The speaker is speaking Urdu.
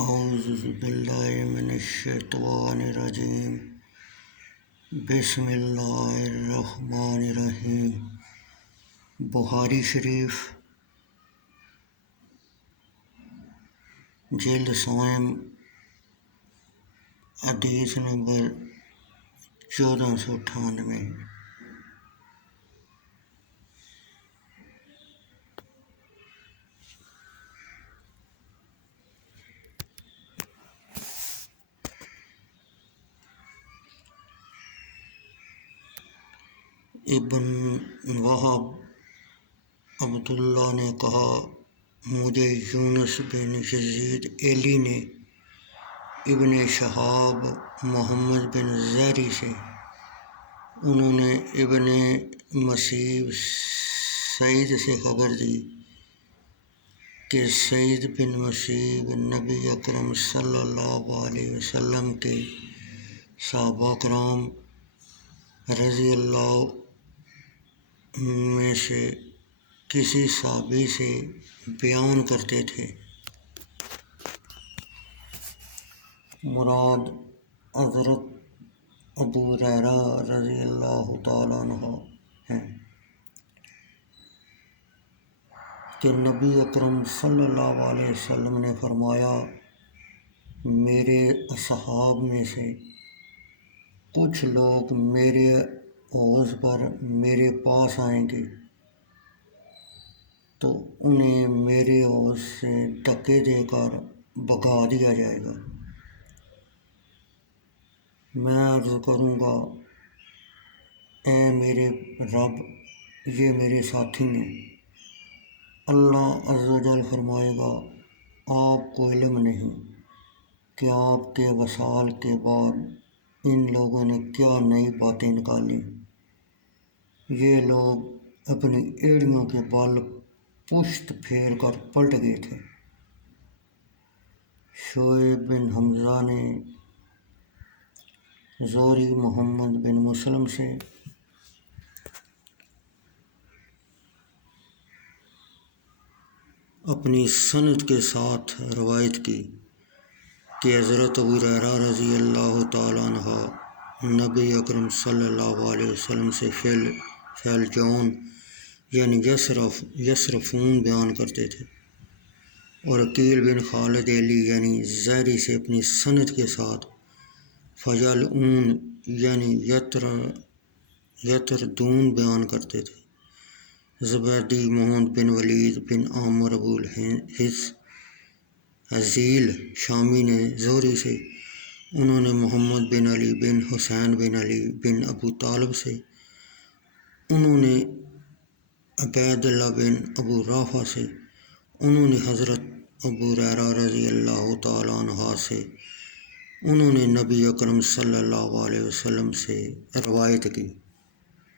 اعوذ باللہ من الشیطان الرجیم بسم اللہ الرحمن الرحیم۔ بخاری شریف جلد سوم حدیث نمبر 1498۔ ابن وہب عبداللہ نے کہا، مجھے یونس بن یزید ایلی نے ابن شہاب محمد بن زہری سے، انہوں نے ابن مسیب سعید سے خبر دی کہ سعید بن مسیب نبی اکرم صلی اللہ علیہ وسلم کے صحابہ کرام رضی اللہ میں سے کسی صحابی سے بیان کرتے تھے۔ مراد حضرت ابو ہریرہ رضی اللہ تعالیٰ عنہ ہیں کہ نبی اکرم صلی اللہ علیہ وسلم نے فرمایا، میرے اصحاب میں سے کچھ لوگ میرے حوض پر میرے پاس آئیں گے تو انہیں میرے حوض سے دھکے دے کر بھگا دیا جائے گا۔ میں عرض کروں گا، اے میرے رب، یہ میرے ساتھی ہیں۔ اللہ عز و جل فرمائے گا، آپ کو علم نہیں کہ آپ کے وصال کے بعد ان لوگوں نے کیا نئی باتیں نکالی۔ یہ لوگ اپنی ایڑیوں کے بل پشت پھیر کر پلٹ گئے تھے۔ شعیب بن حمزہ نے زہری محمد بن مسلم سے اپنی سند کے ساتھ روایت کی کہ حضرت ابو ہریرہ رضی اللہ تعالیٰ عنہ نبی اکرم صلی اللہ علیہ وسلم سے فعل جون یعنی یصرفون بیان کرتے تھے، اور عقیل بن خالد ایلی یعنی زہری سے اپنی سند کے ساتھ فیلعون یعنی یتردون بیان کرتے تھے۔ زبیدی محمد بن ولید بن عامر ابو الحزیل شامی نے زہری سے، انہوں نے محمد بن علی بن حسین بن علی بن ابو طالب سے، انہوں نے عبید اللہ بن ابو رافع سے، انہوں نے حضرت ابو ہریرہ رضی اللہ تعالیٰ عنہ سے، انہوں نے نبی اکرم صلی اللہ علیہ وسلم سے روایت کی۔